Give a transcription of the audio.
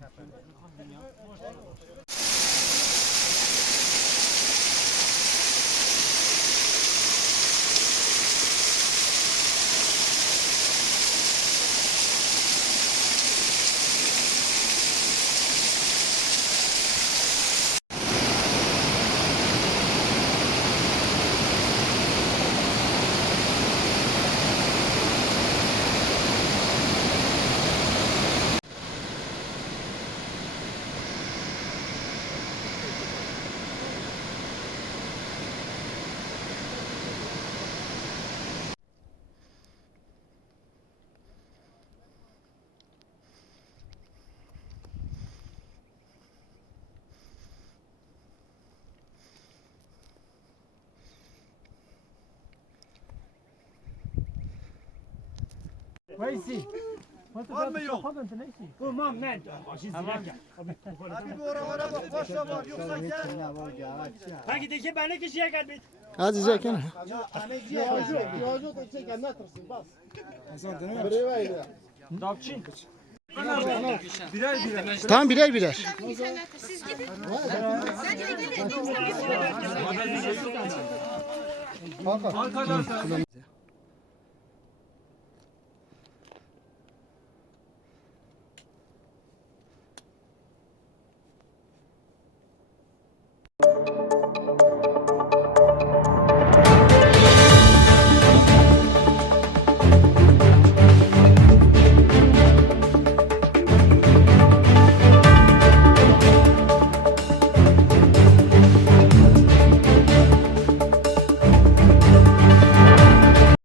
然后，你娘泼了谁的？Vaysi. Var mı yok? Tamam ben. Şimdi Abi bir oralara bak. Başla var. Yoksa gel. Hangi deki ben ne kişiye geldim? Hadi Zekan. Davçin. Birer birer. Tamam birer birer. Siz gidin. Sen de gidin. Arkadaşlar.